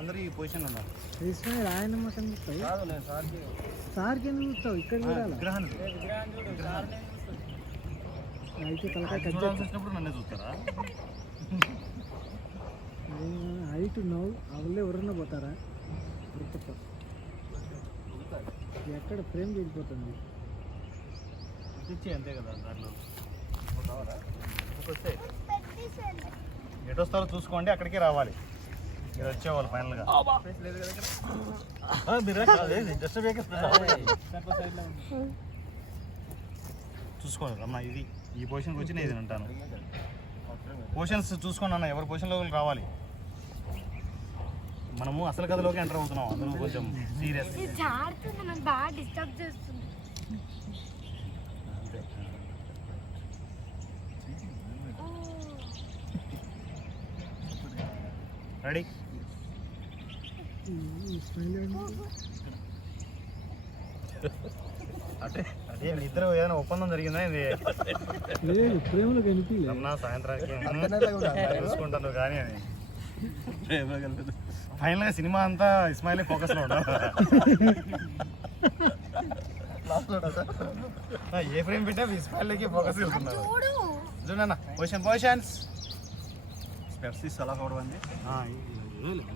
అందరూ ఈ పొజిషన్ ఉన్నారు. ఇస్మాయిల్ ఆయన మాకు చూస్తాయి సార్కి ఎందుకు చూస్తావు ఇక్కడ చూడాలి అయితే తలకాయ కట్ చూసినప్పుడు నన్నే చూస్తారా? హైట్ ఉన్నావు అవల్లే ఎవరన్నా పోతారా ఎక్కడ ఫ్రేమ్ వెళ్ళిపోతుంది అంతే కదా దాంట్లో ఎటు వస్తారో చూసుకోండి, అక్కడికే రావాలి మీరు వచ్చేవాళ్ళు ఫైనల్గా. చూసుకోండి అన్న, ఇది ఈ పొజిషన్కి వచ్చి నేను ఇది అంటాను. పొజిషన్స్ చూసుకోండి అన్న, ఎవరి పొజిషన్లోకి రావాలి. మనము అసలు కథలోకి ఎంటర్ అవుతున్నాం, అందులో కొంచెం సీరియస్. రెడీ? అంటే అదే ఇద్దరు ఏదైనా ఒప్పందం జరిగిందా ఇది? ప్రేమలో కనిపించలేదు అన్నా, సాయంత్రానికి చూసుకుంటాను కానీ అని ఫైనల్గా సినిమా అంతా ఇస్మాయిలే ఫోకస్లో ఉండాలి. ఏ ఫ్రేమ్ పెట్టా ఇస్మాయిల్కి ఫోకస్ వెళ్తున్నారు. చూడన్నా పొజిషన్స్ స్పెట్స్ అలా చూడవండి.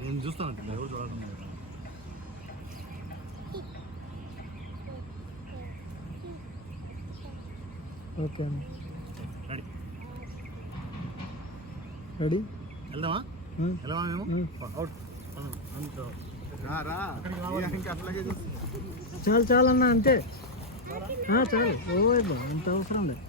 నేను చూస్తానండి, ఎవరు చూడాలి. Okay ready? రెడీ వెళ్దామా? వెళ్దామా మేము? అవుట్. చాలు చాలు అన్న అంతే చాలు ఓ అంత అవసరం లేదు.